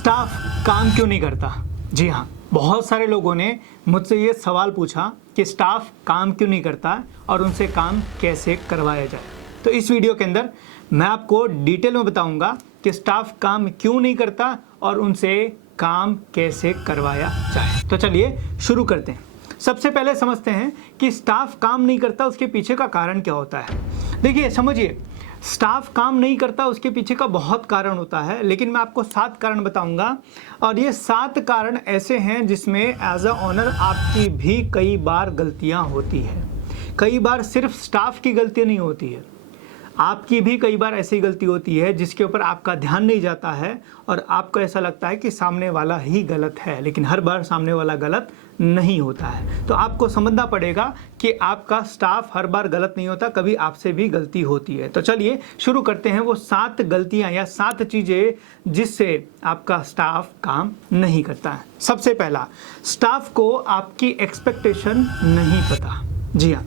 Staff काम क्यों नहीं करता? जी हाँ, बहुत सारे लोगों ने मुझसे ये सवाल पूछा कि स्टाफ काम क्यों नहीं करता और उनसे काम कैसे करवाया जाए। तो इस वीडियो के अंदर मैं आपको डिटेल में बताऊंगा कि स्टाफ काम क्यों नहीं करता और उनसे काम कैसे करवाया जाए। तो चलिए शुरू करते हैं। सबसे पहले समझते हैं कि स्टाफ काम नहीं करता उसके पीछे का कारण क्या होता है। देखिए समझिए, स्टाफ काम नहीं करता उसके पीछे का बहुत कारण होता है, लेकिन मैं आपको 7 कारण बताऊंगा और ये 7 कारण ऐसे हैं जिसमें एज अ ओनर आपकी भी कई बार गलतियां होती है। कई बार सिर्फ स्टाफ की गलती नहीं होती है, आपकी भी कई बार ऐसी गलती होती है जिसके ऊपर आपका ध्यान नहीं जाता है और आपको ऐसा लगता है कि सामने वाला ही गलत है, लेकिन हर बार सामने वाला गलत नहीं होता है। तो आपको समझना पड़ेगा कि आपका स्टाफ हर बार गलत नहीं होता, कभी आपसे भी गलती होती है। तो चलिए शुरू करते हैं वो 7 गलतियां या 7 चीज़ें जिससे आपका स्टाफ काम नहीं करता है। सबसे पहला, स्टाफ को आपकी एक्सपेक्टेशन नहीं पता। जी हाँ,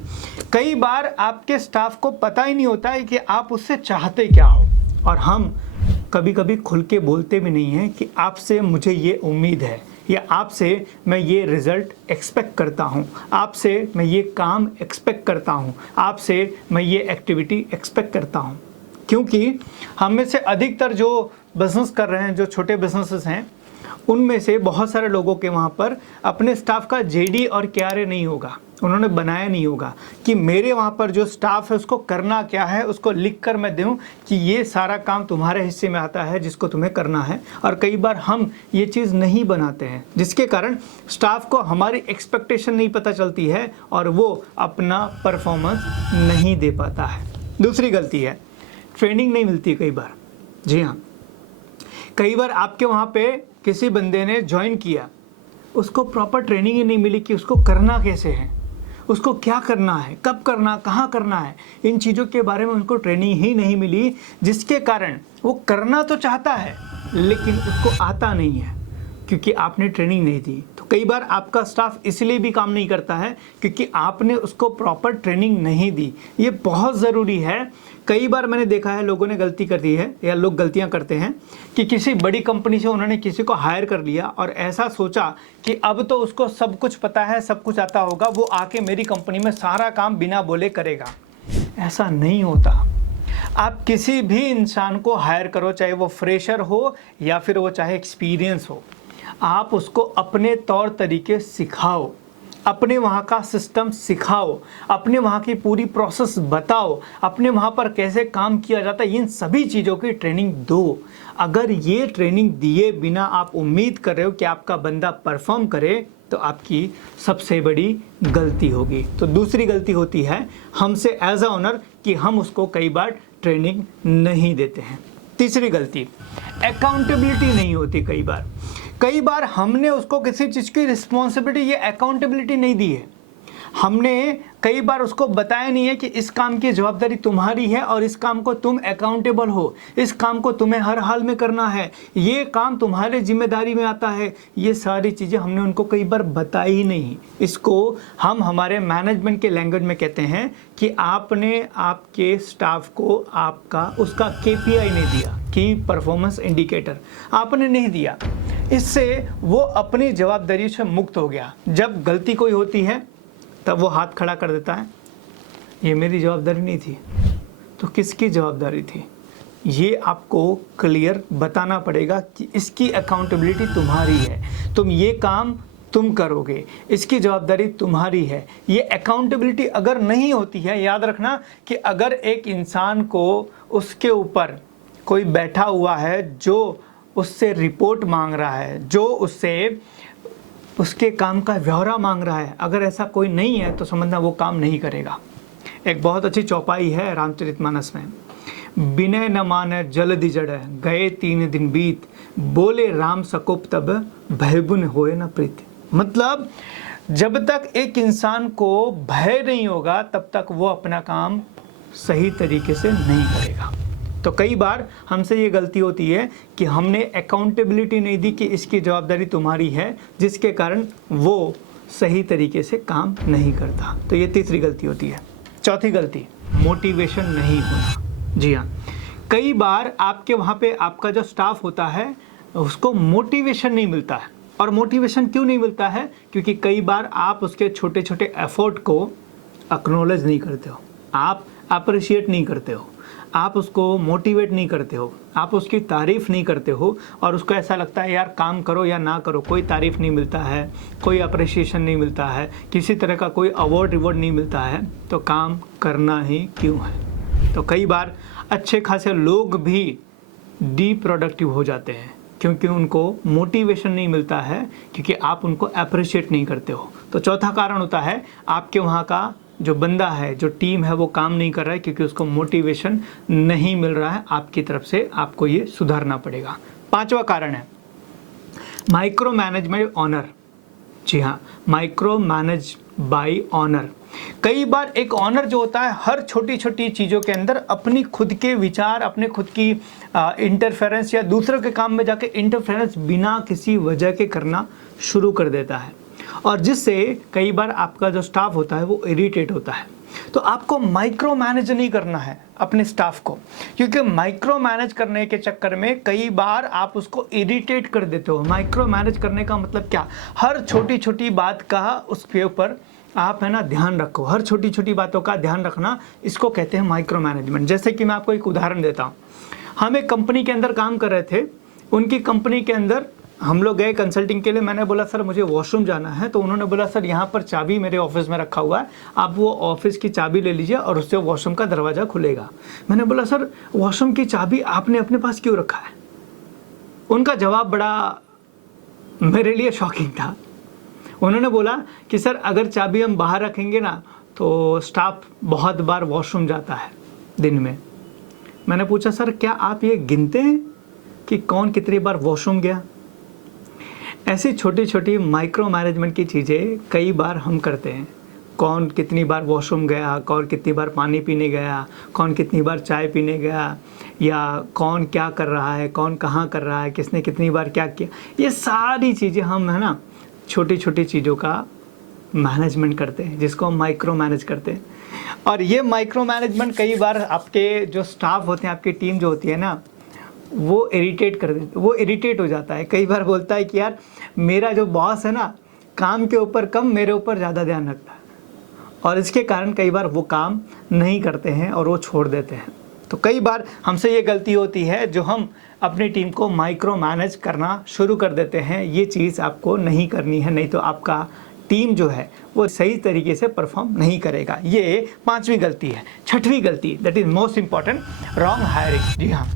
कई बार आपके स्टाफ को पता ही नहीं होता है कि आप उससे चाहते क्या हो, और हम कभी कभी खुल के बोलते भी नहीं हैं कि आपसे मुझे ये उम्मीद है या आपसे मैं ये रिज़ल्ट एक्सपेक्ट करता हूँ, आपसे मैं ये काम एक्सपेक्ट करता हूँ, आपसे मैं ये एक्टिविटी एक्सपेक्ट करता हूँ। क्योंकि हम में से अधिकतर जो बिज़नेस कर रहे हैं, जो छोटे बिजनेसेस हैं, उनमें से बहुत सारे लोगों के वहाँ पर अपने स्टाफ का जेडी और क्यारे नहीं होगा, उन्होंने बनाया नहीं होगा कि मेरे वहाँ पर जो स्टाफ है उसको करना क्या है, उसको लिख कर मैं दूँ कि ये सारा काम तुम्हारे हिस्से में आता है जिसको तुम्हें करना है। और कई बार हम ये चीज़ नहीं बनाते हैं, जिसके कारण स्टाफ को हमारी एक्सपेक्टेशन नहीं पता चलती है और वो अपना परफॉर्मेंस नहीं दे पाता है। दूसरी गलती है, ट्रेनिंग नहीं मिलती कई बार। जी हाँ, कई बार आपके वहाँ पे किसी बंदे ने ज्वाइन किया, उसको प्रॉपर ट्रेनिंग ही नहीं मिली कि उसको करना कैसे है, उसको क्या करना है, कब करना, कहाँ करना है, इन चीज़ों के बारे में उनको ट्रेनिंग ही नहीं मिली, जिसके कारण वो करना तो चाहता है लेकिन उसको आता नहीं है क्योंकि आपने ट्रेनिंग नहीं दी। तो कई बार आपका स्टाफ इसलिए भी काम नहीं करता है क्योंकि आपने उसको प्रॉपर ट्रेनिंग नहीं दी। ये बहुत ज़रूरी है। कई बार मैंने देखा है लोगों ने गलती कर दी है या लोग गलतियां करते हैं कि किसी बड़ी कंपनी से उन्होंने किसी को हायर कर लिया और ऐसा सोचा कि अब तो उसको सब कुछ पता है, सब कुछ आता होगा, वो आके मेरी कंपनी में सारा काम बिना बोले करेगा। ऐसा नहीं होता। आप किसी भी इंसान को हायर करो, चाहे वो फ्रेशर हो या फिर वो चाहे एक्सपीरियंस हो, आप उसको अपने तौर तरीके सिखाओ, अपने वहाँ का सिस्टम सिखाओ, अपने वहाँ की पूरी प्रोसेस बताओ, अपने वहाँ पर कैसे काम किया जाता है, इन सभी चीज़ों की ट्रेनिंग दो। अगर ये ट्रेनिंग दिए बिना आप उम्मीद कर रहे हो कि आपका बंदा परफॉर्म करे तो आपकी सबसे बड़ी गलती होगी। तो दूसरी गलती होती है हमसे एज अ ओनर कि हम उसको कई बार ट्रेनिंग नहीं देते हैं। तीसरी गलती, अकाउंटेबिलिटी नहीं होती। कई बार हमने उसको किसी चीज़ की रिस्पॉन्सिबिलिटी या अकाउंटेबिलिटी नहीं दी है। हमने कई बार उसको बताया नहीं है कि इस काम की जवाबदारी तुम्हारी है और इस काम को तुम अकाउंटेबल हो, इस काम को तुम्हें हर हाल में करना है, ये काम तुम्हारे जिम्मेदारी में आता है। ये सारी चीज़ें हमने उनको कई बार बताई ही नहीं। इसको हम हमारे मैनेजमेंट के लैंग्वेज में कहते हैं कि आपने आपके स्टाफ को उसका KPI नहीं दिया, की परफॉर्मेंस इंडिकेटर आपने नहीं दिया। इससे वो अपनी जवाबदारी से मुक्त हो गया। जब गलती कोई होती है तब वो हाथ खड़ा कर देता है, ये मेरी जवाबदारी नहीं थी, तो किसकी जवाबदारी थी? ये आपको क्लियर बताना पड़ेगा कि इसकी अकाउंटेबिलिटी तुम्हारी है, तुम ये काम तुम करोगे, इसकी जवाबदारी तुम्हारी है। ये अकाउंटेबिलिटी अगर नहीं होती है, याद रखना कि अगर एक इंसान को उसके ऊपर कोई बैठा हुआ है जो उससे रिपोर्ट मांग रहा है, जो उससे उसके काम का ब्यौरा मांग रहा है, अगर ऐसा कोई नहीं है तो समझना वो काम नहीं करेगा। एक बहुत अच्छी चौपाई है रामचरितमानस में, बिनय न माने जल्दि जड़, गए 3 दिन बीत, बोले राम सकोप तब, भयबुन होए न प्रीत। मतलब जब तक एक इंसान को भय नहीं होगा तब तक वो अपना काम सही तरीके से नहीं करेगा। तो कई बार हमसे ये गलती होती है कि हमने अकाउंटेबिलिटी नहीं दी कि इसकी जवाबदारी तुम्हारी है, जिसके कारण वो सही तरीके से काम नहीं करता। तो ये तीसरी गलती होती है। चौथी गलती, मोटिवेशन नहीं होना। जी हाँ, कई बार आपके वहाँ पे आपका जो स्टाफ होता है उसको मोटिवेशन नहीं मिलता है। और मोटिवेशन क्यों नहीं मिलता है? क्योंकि कई बार आप उसके छोटे छोटे एफर्ट को एक्नॉलेज नहीं करते हो, आप अप्रिशिएट नहीं करते हो, आप उसको मोटिवेट नहीं करते हो, आप उसकी तारीफ़ नहीं करते हो, और उसको ऐसा लगता है यार काम करो या ना करो, कोई तारीफ़ नहीं मिलता है, कोई अप्रिशिएशन नहीं मिलता है, किसी तरह का कोई अवार्ड रिवॉर्ड नहीं मिलता है, तो काम करना ही क्यों है। तो कई बार अच्छे खासे लोग भी डी प्रोडक्टिव हो जाते हैं क्योंकि उनको मोटिवेशन नहीं मिलता है, क्योंकि आप उनको अप्रिशिएट नहीं करते हो। तो चौथा कारण होता है आपके वहाँ का जो बंदा है, जो टीम है, वो काम नहीं कर रहा है क्योंकि उसको मोटिवेशन नहीं मिल रहा है आपकी तरफ से। आपको ये सुधारना पड़ेगा। पांचवा कारण है माइक्रो मैनेजमेंट ऑनर। जी हाँ, माइक्रो मैनेज बाय ऑनर। कई बार एक ऑनर जो होता है हर छोटी छोटी चीज़ों के अंदर अपनी खुद के विचार, अपने खुद की इंटरफेरेंस या दूसरों के काम में जाके इंटरफेरेंस बिना किसी वजह के करना शुरू कर देता है, और जिससे कई बार आपका जो स्टाफ होता है वो इरिटेट होता है। तो आपको माइक्रो मैनेज नहीं करना है अपने स्टाफ को, क्योंकि माइक्रो मैनेज करने के चक्कर में कई बार आप उसको इरिटेट कर देते हो। माइक्रो मैनेज करने का मतलब क्या? हर छोटी छोटी बात का उसके ऊपर आप है ना ध्यान रखो, हर छोटी छोटी बातों का ध्यान रखना, इसको कहते हैं माइक्रो मैनेजमेंट। जैसे कि मैं आपको एक उदाहरण देता हूँ। हम एक कंपनी के अंदर काम कर रहे थे, उनकी कंपनी के अंदर हम लोग गए कंसल्टिंग के लिए। मैंने बोला सर मुझे वॉशरूम जाना है, तो उन्होंने बोला सर यहाँ पर चाबी मेरे ऑफिस में रखा हुआ है, आप वो ऑफिस की चाबी ले लीजिए और उससे वॉशरूम का दरवाज़ा खुलेगा। मैंने बोला सर वॉशरूम की चाबी आपने अपने पास क्यों रखा है? उनका जवाब बड़ा मेरे लिए शॉकिंग था। उन्होंने बोला कि सर अगर चाबी हम बाहर रखेंगे ना तो स्टाफ बहुत बार वॉशरूम जाता है दिन में। मैंने पूछा सर क्या आप ये गिनते हैं कि कौन कितनी बार वॉशरूम गया? ऐसी छोटी छोटी माइक्रो मैनेजमेंट की चीज़ें कई बार हम करते हैं। कौन कितनी बार वॉशरूम गया, कौन कितनी बार पानी पीने गया, कौन कितनी बार चाय पीने गया, या कौन क्या कर रहा है, कौन कहाँ कर रहा है, किसने कितनी बार क्या किया, ये सारी चीज़ें हम है ना छोटी छोटी चीज़ों का मैनेजमेंट करते हैं, जिसको हम माइक्रो मैनेज करते हैं। और ये माइक्रो मैनेजमेंट कई बार आपके जो स्टाफ होते हैं, आपकी टीम जो होती है ना, वो इरिटेट कर देते, वो इरिटेट हो जाता है। कई बार बोलता है कि यार मेरा जो बॉस है ना काम के ऊपर कम, मेरे ऊपर ज़्यादा ध्यान रखता है, और इसके कारण कई बार वो काम नहीं करते हैं और वो छोड़ देते हैं। तो कई बार हमसे ये गलती होती है जो हम अपनी टीम को माइक्रो मैनेज करना शुरू कर देते हैं। ये चीज़ आपको नहीं करनी है, नहीं तो आपका टीम जो है वो सही तरीके से परफॉर्म नहीं करेगा। ये पांचवी गलती है। छठवीं गलती, that is most important, wrong hiring. जी हाँ,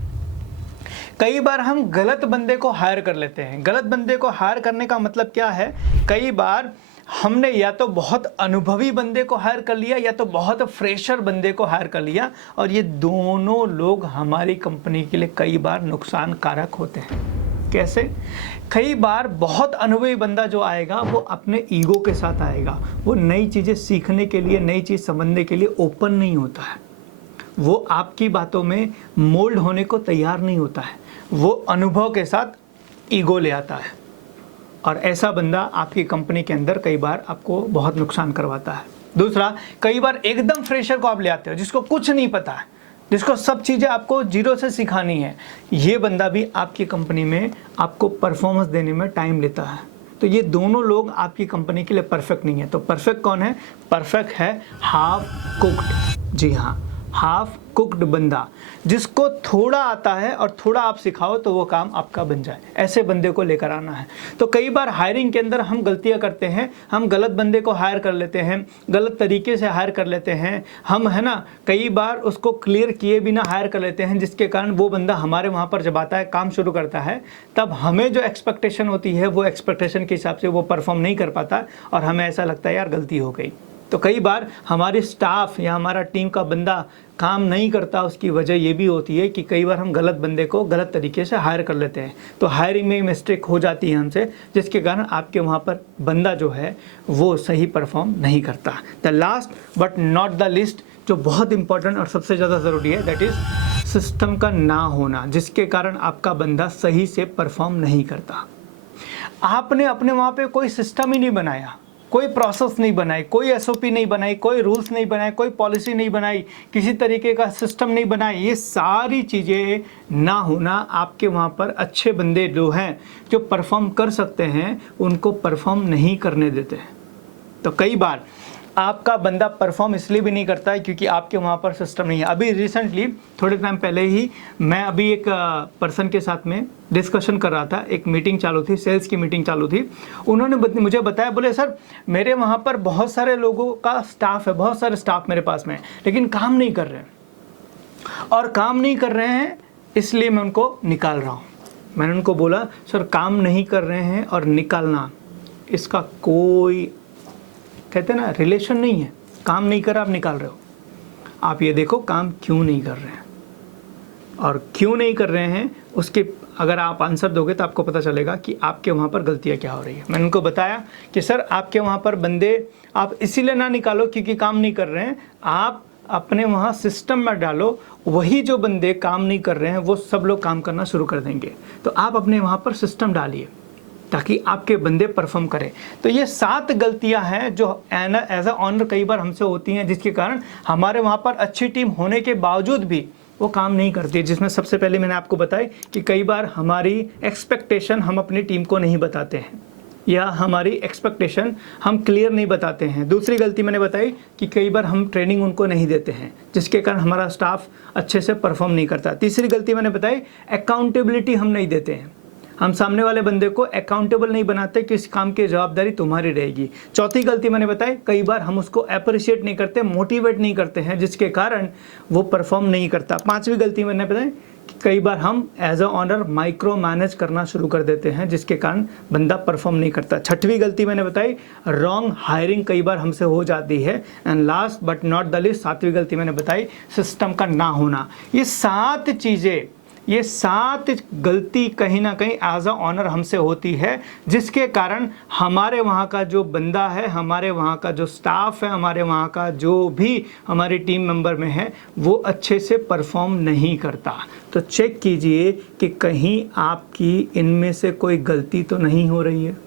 कई बार हम गलत बंदे को हायर कर लेते हैं। गलत बंदे को हायर करने का मतलब क्या है? कई बार हमने या तो बहुत अनुभवी बंदे को हायर कर लिया या तो बहुत फ्रेशर बंदे को हायर कर लिया, और ये दोनों लोग हमारी कंपनी के लिए कई बार नुकसान कारक होते हैं। कैसे? कई बार बहुत अनुभवी बंदा जो आएगा वो अपने ईगो के साथ आएगा, वो नई चीज़ें सीखने के लिए, नई चीज़ समझने के लिए ओपन नहीं होता है, वो आपकी बातों में मोल्ड होने को तैयार नहीं होता है, वो अनुभव के साथ ईगो ले आता है, और ऐसा बंदा आपकी कंपनी के अंदर कई बार आपको बहुत नुकसान करवाता है। दूसरा, कई बार एकदम फ्रेशर को आप ले आते हो जिसको कुछ नहीं पता है, जिसको सब चीज़ें आपको जीरो से सिखानी है। ये बंदा भी आपकी कंपनी में आपको परफॉर्मेंस देने में टाइम लेता है। तो ये दोनों लोग आपकी कंपनी के लिए परफेक्ट नहीं है। तो परफेक्ट कौन है? परफेक्ट है हाफ कुक्ड। जी हाँ, हाफ कुक्ड बंदा, जिसको थोड़ा आता है और थोड़ा आप सिखाओ तो वो काम आपका बन जाए, ऐसे बंदे को लेकर आना है। तो कई बार हायरिंग के अंदर हम गलतियां करते हैं, हम गलत बंदे को हायर कर लेते हैं, गलत तरीके से हायर कर लेते हैं हम, है ना। कई बार उसको क्लियर किए बिना हायर कर लेते हैं, जिसके कारण वो बंदा हमारे वहाँ पर जब आता है, काम शुरू करता है, तब हमें जो एक्सपेक्टेशन होती है वो एक्सपेक्टेशन के हिसाब से वो परफॉर्म नहीं कर पाता, और हमें ऐसा लगता है यार गलती हो गई। तो कई बार हमारी स्टाफ या हमारा टीम का बंदा काम नहीं करता, उसकी वजह ये भी होती है कि कई बार हम गलत बंदे को गलत तरीके से हायर कर लेते हैं। तो हायरिंग में मिस्टेक हो जाती है हमसे, जिसके कारण आपके वहाँ पर बंदा जो है वो सही परफॉर्म नहीं करता। The last but not the list, जो बहुत इंपॉर्टेंट और सबसे ज़्यादा ज़रूरी है, दैट इज़ सिस्टम का ना होना, जिसके कारण आपका बंदा सही से परफॉर्म नहीं करता। आपने अपने वहाँ पे कोई सिस्टम ही नहीं बनाया, कोई प्रोसेस नहीं बनाई, कोई एसओपी नहीं बनाई, कोई रूल्स नहीं बनाए, कोई पॉलिसी नहीं बनाई, किसी तरीके का सिस्टम नहीं बनाई, ये सारी चीज़ें ना होना आपके वहाँ पर अच्छे बंदे जो हैं, जो परफॉर्म कर सकते हैं, उनको परफॉर्म नहीं करने देते हैं। तो कई बार आपका बंदा परफॉर्म इसलिए भी नहीं करता है क्योंकि आपके वहाँ पर सिस्टम नहीं है। अभी रिसेंटली थोड़े टाइम पहले ही मैं अभी एक पर्सन के साथ में डिस्कशन कर रहा था, एक मीटिंग चालू थी, सेल्स की मीटिंग चालू थी। उन्होंने मुझे बताया, बोले सर मेरे वहाँ पर बहुत सारे लोगों का स्टाफ है, बहुत सारे स्टाफ मेरे पास में है, लेकिन काम नहीं कर रहे हैं, और काम नहीं कर रहे हैं इसलिए मैं उनको निकाल रहा हूँ। मैंने उनको बोला सर काम नहीं कर रहे हैं और निकालना, इसका कोई कहते हैं ना रिलेशन नहीं है। काम नहीं कर आप निकाल रहे हो, आप ये देखो काम क्यों नहीं कर रहे हैं, और क्यों नहीं कर रहे हैं उसके अगर आप आंसर दोगे तो आपको पता चलेगा कि आपके वहाँ पर गलतियाँ क्या हो रही है। मैंने उनको बताया कि सर आपके वहाँ पर बंदे आप इसीलिए ना निकालो क्योंकि काम नहीं कर रहे हैं, आप अपने वहाँ सिस्टम में डालो, वही जो बंदे काम नहीं कर रहे हैं वो सब लोग काम करना शुरू कर देंगे। तो आप अपने वहाँ पर सिस्टम डालिए ताकि आपके बंदे परफॉर्म करें। तो ये 7 गलतियां हैं जो एज अ ऑनर कई बार हमसे होती हैं, जिसके कारण हमारे वहाँ पर अच्छी टीम होने के बावजूद भी वो काम नहीं करती। जिसमें सबसे पहले मैंने आपको बताई कि कई बार हमारी एक्सपेक्टेशन हम अपनी टीम को नहीं बताते हैं, या हमारी एक्सपेक्टेशन हम क्लियर नहीं बताते हैं। दूसरी गलती मैंने बताई कि कई बार हम ट्रेनिंग उनको नहीं देते हैं, जिसके कारण हमारा स्टाफ अच्छे से परफॉर्म नहीं करता। तीसरी गलती मैंने बताई अकाउंटेबिलिटी हम नहीं देते हैं, हम सामने वाले बंदे को अकाउंटेबल नहीं बनाते कि इस काम की जवाबदारी तुम्हारी रहेगी। चौथी गलती मैंने बताई कई बार हम उसको अप्रिशिएट नहीं करते, मोटिवेट नहीं करते हैं, जिसके कारण वो परफॉर्म नहीं करता। पांचवी गलती मैंने बताई कि कई बार हम as a owner micromanage करना शुरू कर देते हैं, जिसके कारण बंदा परफॉर्म नहीं करता। छठवीं गलती मैंने बताई रॉन्ग हायरिंग कई बार हमसे हो जाती है। And last but not the least 7वीं गलती मैंने बताई सिस्टम का ना होना। ये 7 चीज़ें, ये 7 गलती कहीं ना कहीं एज अ ऑनर हमसे होती है, जिसके कारण हमारे वहाँ का जो बंदा है, हमारे वहाँ का जो स्टाफ है, हमारे वहाँ का जो भी हमारी टीम मेंबर में है, वो अच्छे से परफॉर्म नहीं करता। तो चेक कीजिए कि कहीं आपकी इनमें से कोई गलती तो नहीं हो रही है।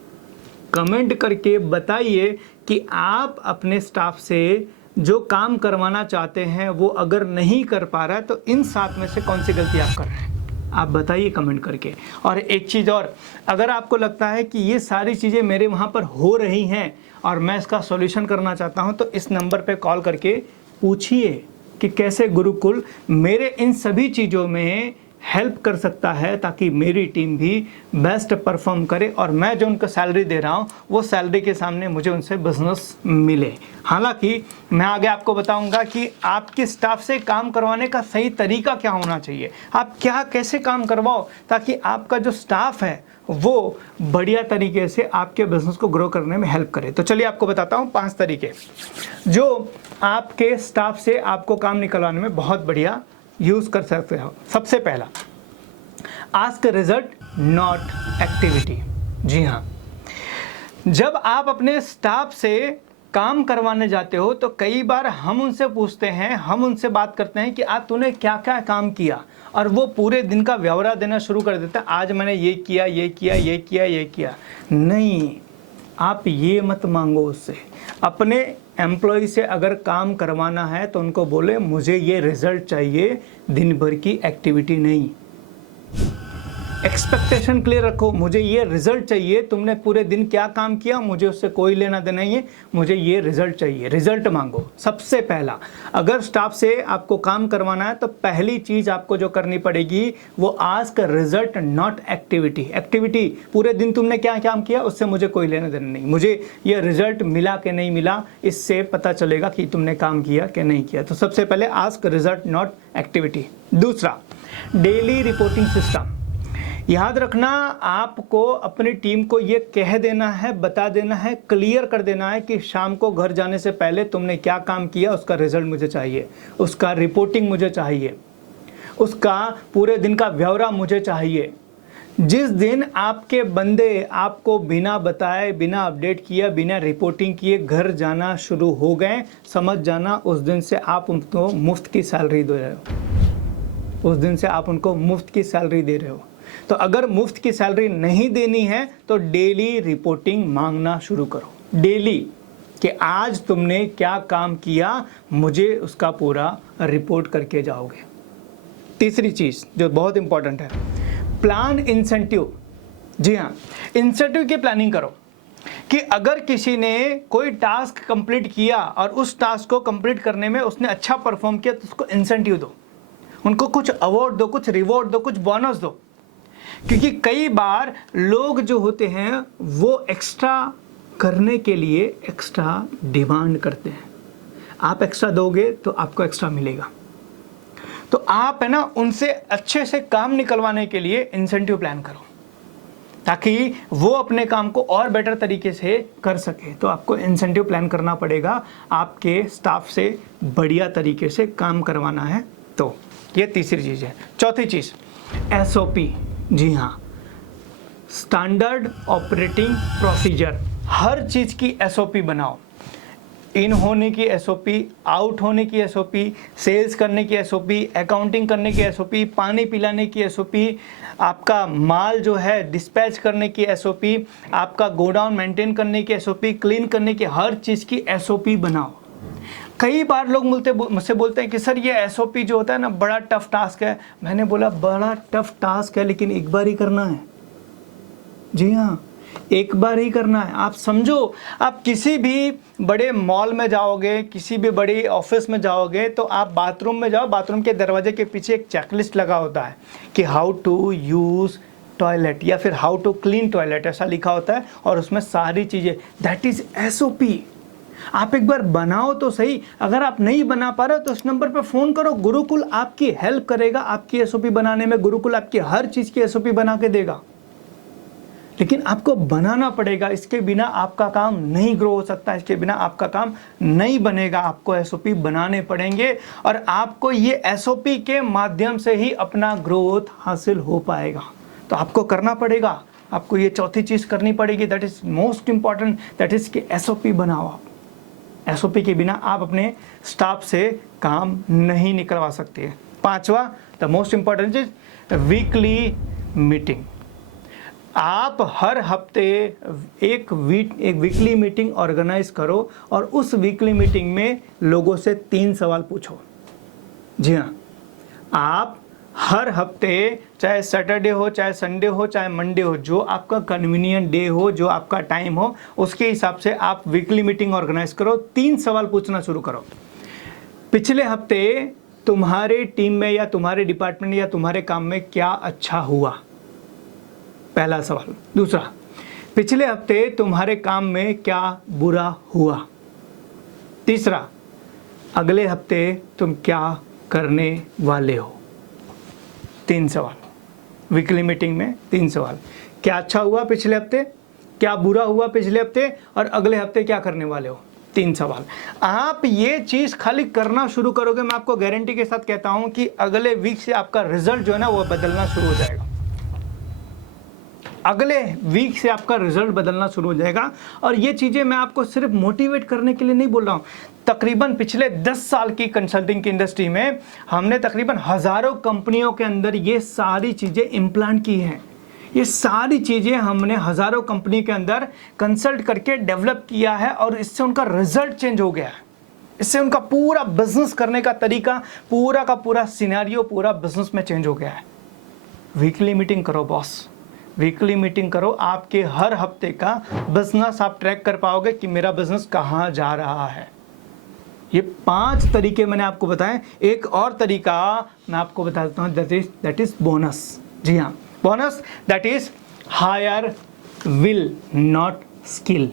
कमेंट करके बताइए कि आप अपने स्टाफ से जो काम करवाना चाहते हैं वो अगर नहीं कर पा रहा है तो इन 7 में से कौन सी गलती आप कर रहे हैं, आप बताइए कमेंट करके। और एक चीज़ और, अगर आपको लगता है कि ये सारी चीज़ें मेरे वहाँ पर हो रही हैं और मैं इसका सॉल्यूशन करना चाहता हूँ, तो इस नंबर पे कॉल करके पूछिए कि कैसे गुरुकुल मेरे इन सभी चीज़ों में हेल्प कर सकता है ताकि मेरी टीम भी बेस्ट परफॉर्म करे और मैं जो उनको सैलरी दे रहा हूँ वो सैलरी के सामने मुझे उनसे बिजनेस मिले। हालांकि मैं आगे आपको बताऊंगा कि आपके स्टाफ से काम करवाने का सही तरीका क्या होना चाहिए, आप क्या कैसे काम करवाओ ताकि आपका जो स्टाफ है वो बढ़िया तरीके से आपके बिजनेस को ग्रो करने में हेल्प करे। तो चलिए आपको बताता हूँ 5 तरीके जो आपके स्टाफ से आपको काम निकलवाने में बहुत बढ़िया यूज कर सकते हो। सबसे पहला, आस्क रिजल्ट नॉट एक्टिविटी। जी हाँ, जब आप अपने स्टाफ से काम करवाने जाते हो तो कई बार हम उनसे पूछते हैं, हम उनसे बात करते हैं कि आप तूने क्या क्या काम किया, और वो पूरे दिन का ब्यौरा देना शुरू कर देता है। आज मैंने ये किया, ये किया, ये किया, ये किया। नहीं, आप ये मत मांगो उससे। अपने एम्प्लॉय से अगर काम करवाना है तो उनको बोले मुझे ये रिजल्ट चाहिए, दिन भर की एक्टिविटी नहीं। एक्सपेक्टेशन क्लियर रखो, मुझे ये रिजल्ट चाहिए, तुमने पूरे दिन क्या काम किया मुझे उससे कोई लेना देना नहीं है, मुझे ये रिजल्ट चाहिए। रिजल्ट मांगो सबसे पहला। अगर स्टाफ से आपको काम करवाना है तो पहली चीज आपको जो करनी पड़ेगी वो ask result not activity. Activity पूरे दिन तुमने क्या काम किया उससे मुझे कोई लेना देना नहीं, मुझे ये रिजल्ट मिला कि नहीं मिला इससे पता चलेगा कि तुमने काम किया कि नहीं किया। तो सबसे पहले आस्क रिजल्ट नॉट एक्टिविटी। दूसरा, डेली रिपोर्टिंग सिस्टम। याद रखना, आपको अपनी टीम को ये कह देना है, बता देना है, क्लियर कर देना है कि शाम को घर जाने से पहले तुमने क्या काम किया उसका रिजल्ट मुझे चाहिए, उसका रिपोर्टिंग मुझे चाहिए, उसका पूरे दिन का ब्यौरा मुझे चाहिए। जिस दिन आपके बंदे आपको बिना बताए, बिना अपडेट किया, बिना रिपोर्टिंग किए घर जाना शुरू हो गए, समझ जाना उस दिन से आप उनको मुफ्त की सैलरी दे रहे हो। उस दिन से आप उनको मुफ्त की सैलरी दे रहे हो। तो अगर मुफ्त की सैलरी नहीं देनी है तो डेली रिपोर्टिंग मांगना शुरू करो। डेली कि आज तुमने क्या काम किया, मुझे उसका पूरा रिपोर्ट करके जाओगे। तीसरी चीज़ जो बहुत इंपॉर्टेंट है, प्लान इंसेंटिव। जी हाँ, इंसेंटिव की प्लानिंग करो कि अगर किसी ने कोई टास्क कंप्लीट किया और उस टास्क को कंप्लीट करने में उसने अच्छा परफॉर्म किया तो उसको इंसेंटिव दो, उनको कुछ अवार्ड दो, कुछ रिवॉर्ड दो, कुछ बोनस दो। क्योंकि कई बार लोग जो होते हैं वो एक्स्ट्रा करने के लिए एक्स्ट्रा डिमांड करते हैं। आप एक्स्ट्रा दोगे तो आपको एक्स्ट्रा मिलेगा। तो आप है ना उनसे अच्छे से काम निकलवाने के लिए इंसेंटिव प्लान करो ताकि वो अपने काम को और बेटर तरीके से कर सके। तो आपको इंसेंटिव प्लान करना पड़ेगा, आपके स्टाफ से बढ़िया तरीके से काम करवाना है। तो ये तीसरी चीज़ है। चौथी चीज़ SOP। जी हाँ, स्टैंडर्ड ऑपरेटिंग प्रोसीजर। हर चीज़ की SOP बनाओ। इन होने की SOP, आउट होने की SOP, सेल्स करने की SOP, अकाउंटिंग करने की SOP, पानी पिलाने की SOP, आपका माल जो है डिस्पैच करने की SOP, आपका गोडाउन मेंटेन करने की SOP, क्लीन करने की, हर चीज़ की SOP बनाओ। कई बार लोग मुझसे बोलते हैं कि सर ये SOP जो होता है ना बड़ा टफ टास्क है। मैंने बोला बड़ा टफ टास्क है लेकिन एक बार ही करना है। जी हाँ, एक बार ही करना है। आप समझो, आप किसी भी बड़े मॉल में जाओगे, किसी भी बड़े ऑफिस में जाओगे तो आप बाथरूम में जाओ, बाथरूम के दरवाजे के पीछे एक चेकलिस्ट लगा होता है कि हाउ टू यूज़ टॉयलेट या फिर हाउ टू क्लीन टॉयलेट, ऐसा लिखा होता है और उसमें सारी चीज़ें, दैट इज़ SOP। आप एक बार बनाओ तो सही। अगर आप नहीं बना पा रहे हो तो उस नंबर पर फ़ोन करो, गुरुकुल आपकी हेल्प करेगा आपकी SOP बनाने में। गुरुकुल आपकी हर चीज़ की SOP बना के देगा, लेकिन आपको बनाना पड़ेगा। इसके बिना आपका काम नहीं ग्रो हो सकता, इसके बिना आपका काम नहीं बनेगा। आपको SOP बनाने पड़ेंगे और आपको ये SOP के माध्यम से ही अपना ग्रोथ हासिल हो पाएगा। तो आपको करना पड़ेगा, आपको ये चौथी चीज़ करनी पड़ेगी, that is most important, that is कि SOP बनाओ आप। SOP के बिना आप अपने स्टाफ से काम नहीं निकलवा सकते। पांचवा, द मोस्ट इंपॉर्टेंट चीज, वीकली मीटिंग। आप हर हफ्ते एक वीकली मीटिंग ऑर्गेनाइज करो और उस वीकली मीटिंग में लोगों से 3 सवाल पूछो। जी हाँ, आप हर हफ्ते, चाहे सैटरडे हो, चाहे संडे हो, चाहे मंडे हो, जो आपका कन्वीनियंट डे हो, जो आपका टाइम हो, उसके हिसाब से आप वीकली मीटिंग ऑर्गेनाइज करो। 3 सवाल पूछना शुरू करो। पिछले हफ्ते तुम्हारे टीम में या तुम्हारे डिपार्टमेंट या तुम्हारे काम में क्या अच्छा हुआ, पहला सवाल। दूसरा, पिछले हफ्ते तुम्हारे काम में क्या बुरा हुआ। तीसरा, अगले हफ्ते तुम क्या करने वाले हो। 3 सवाल वीकली मीटिंग में। 3 सवाल, क्या अच्छा हुआ पिछले हफ्ते, क्या बुरा हुआ पिछले हफ्ते, और अगले हफ्ते क्या करने वाले हो। 3 सवाल। आप ये चीज़ खाली करना शुरू करोगे, मैं आपको गारंटी के साथ कहता हूं कि अगले वीक से आपका रिजल्ट जो है ना वो बदलना शुरू हो जाएगा। अगले वीक से आपका रिजल्ट बदलना शुरू हो जाएगा। और ये चीज़ें मैं आपको सिर्फ मोटिवेट करने के लिए नहीं बोल रहा हूँ। तकरीबन पिछले 10 साल की कंसल्टिंग की इंडस्ट्री में हमने तकरीबन हज़ारों कंपनियों के अंदर ये सारी चीज़ें इम्प्लांट की हैं। ये सारी चीज़ें हमने हज़ारों कंपनी के अंदर कंसल्ट करके डेवलप किया है और इससे उनका रिजल्ट चेंज हो गया है। इससे उनका पूरा बिजनेस करने का तरीका, पूरा का पूरा सिनेरियो, पूरा बिजनेस में चेंज हो गया है। वीकली मीटिंग करो बॉस, वीकली मीटिंग करो। आपके हर हफ्ते का बिजनेस आप ट्रैक कर पाओगे कि मेरा बिजनेस कहाँ जा रहा है। ये 5 तरीके मैंने आपको बताए। एक और तरीका मैं आपको बता देता हूँ, दैट इज बोनस। जी हाँ, bonus, that is hire will not skill.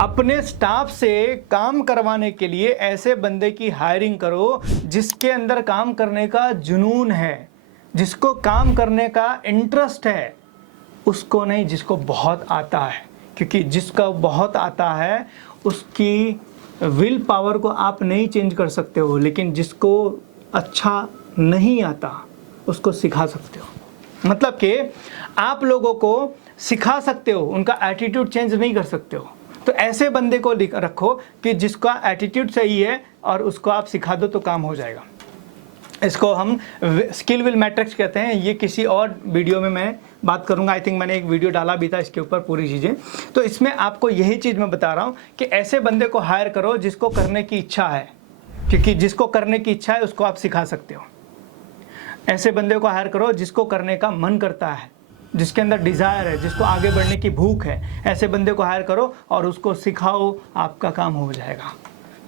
अपने स्टाफ से काम करवाने के लिए ऐसे बंदे की हायरिंग करो जिसके अंदर काम करने का जुनून है, जिसको काम करने का इंटरेस्ट है, उसको नहीं जिसको बहुत आता है। क्योंकि जिसका बहुत आता है उसकी विल पावर को आप नहीं चेंज कर सकते हो, लेकिन जिसको अच्छा नहीं आता उसको सिखा सकते हो। मतलब कि आप लोगों को सिखा सकते हो, उनका एटीट्यूड चेंज नहीं कर सकते हो। तो ऐसे बंदे को रखो कि जिसका एटीट्यूड सही है और उसको आप सिखा दो तो काम हो जाएगा। इसको हम स्किल विल मैट्रिक्स कहते हैं। ये किसी और वीडियो में मैं बात करूंगा। आई थिंक मैंने एक वीडियो डाला भी था इसके ऊपर पूरी चीज़ें। तो इसमें आपको यही चीज़ मैं बता रहा हूँ कि ऐसे बंदे को हायर करो जिसको करने की इच्छा है, क्योंकि जिसको करने की इच्छा है उसको आप सिखा सकते हो। ऐसे बंदे को हायर करो जिसको करने का मन करता है, जिसके अंदर डिज़ायर है, जिसको आगे बढ़ने की भूख है। ऐसे बंदे को हायर करो और उसको सिखाओ, आपका काम हो जाएगा।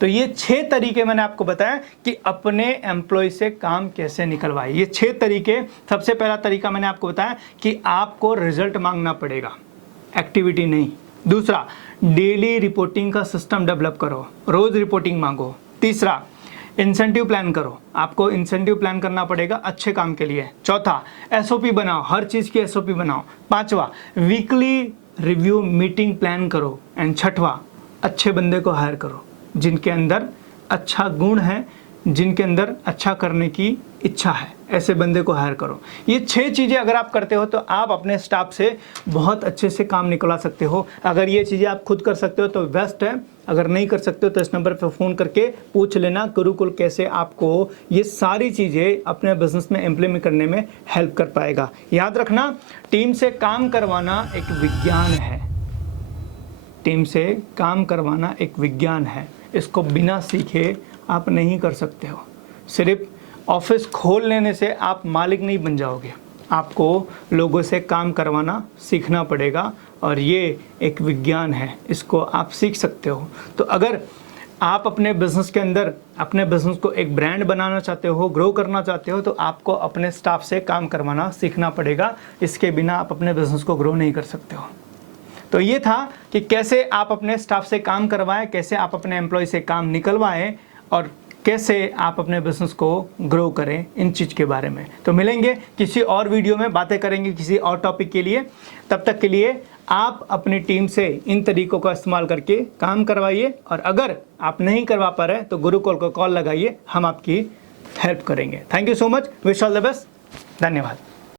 तो ये 6 तरीके मैंने आपको बताया कि अपने एम्प्लॉय से काम कैसे निकलवाए। ये 6 तरीके। सबसे पहला तरीका मैंने आपको बताया कि आपको रिजल्ट मांगना पड़ेगा, एक्टिविटी नहीं। दूसरा, डेली रिपोर्टिंग का सिस्टम डेवलप करो, रोज़ रिपोर्टिंग मांगो। तीसरा, इंसेंटिव प्लान करो, आपको इंसेंटिव प्लान करना पड़ेगा अच्छे काम के लिए। चौथा, एसओपी बनाओ, हर चीज़ की एसओपी बनाओ। पांचवा, वीकली रिव्यू मीटिंग प्लान करो। एंड छठवा, अच्छे बंदे को हायर करो जिनके अंदर अच्छा गुण है, जिनके अंदर अच्छा करने की इच्छा है। ऐसे बंदे को हायर करो। ये 6 चीज़ें अगर आप करते हो तो आप अपने स्टाफ से बहुत अच्छे से काम निकलवा सकते हो। अगर ये चीज़ें आप खुद कर सकते हो तो बेस्ट है, अगर नहीं कर सकते हो तो इस नंबर पर फ़ोन करके पूछ लेना गुरुकुल कैसे आपको ये सारी चीज़ें अपने बिजनेस में इम्प्लीमेंट करने में हेल्प कर पाएगा। याद रखना, टीम से काम करवाना एक विज्ञान है। टीम से काम करवाना एक विज्ञान है। इसको बिना सीखे आप नहीं कर सकते हो। सिर्फ ऑफिस खोल लेने से आप मालिक नहीं बन जाओगे, आपको लोगों से काम करवाना सीखना पड़ेगा और ये एक विज्ञान है, इसको आप सीख सकते हो। तो अगर आप अपने बिज़नेस के अंदर अपने बिज़नेस को एक ब्रांड बनाना चाहते हो, ग्रो करना चाहते हो, तो आपको अपने स्टाफ से काम करवाना सीखना पड़ेगा। इसके बिना आप अपने बिज़नेस को ग्रो नहीं कर सकते हो। तो ये था कि कैसे आप अपने स्टाफ से काम करवाएं, कैसे आप अपने एम्प्लॉय से काम निकलवाएं और कैसे आप अपने बिजनेस को ग्रो करें, इन चीज़ के बारे में। तो मिलेंगे किसी और वीडियो में, बातें करेंगे किसी और टॉपिक के लिए। तब तक के लिए आप अपनी टीम से इन तरीकों का इस्तेमाल करके काम करवाइए और अगर आप नहीं करवा पा रहे तो गुरुकुल को कॉल लगाइए, हम आपकी हेल्प करेंगे। Thank you so much, wish all the best, धन्यवाद।